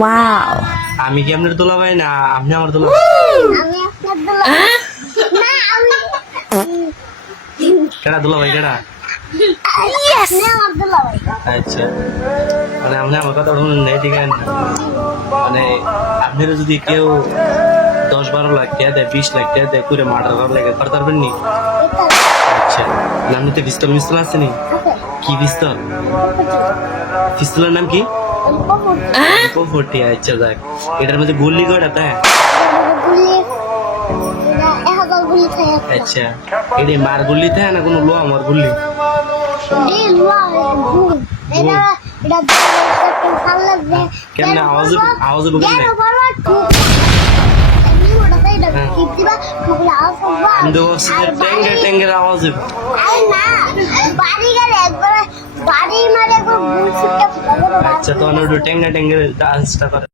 Wow আমি কি আপনার দুলা ভাই না আপনি আমার দুলা ভাই? আমি আপনার দুলাভাই না আমি কেডা দুলা ভাই কেডা? আপনি আমার দুলাভাই আচ্ছা মানে আপনি আমার কথা শুনুন নাই ঠিক আছে না? মানে আপনার যদি কেউ 10-12 লাখ টাকা দেয় 20 লাখ টাকা দেয় করে মার্ডার করার লাগে করতে পারবেন নি? আচ্ছা আপনি পিস্তল মিস্তল আছে নি? কি পিস্তল? পিস্তলের নাম কি? পপটি। আচ্ছা যাক এটার মধ্যে গুলি কয়টা তাই? আচ্ছা এটা মার গুলি তাই না কোনো লোয়া আমার গুলি? কেমনে আওয়াজ বলবেন না? আমি তো টেঙ্গে টেঙ্গের আওয়াজ হবে। আচ্ছা তো টেঙ্গা টেঙ্গের ডান্সটা করে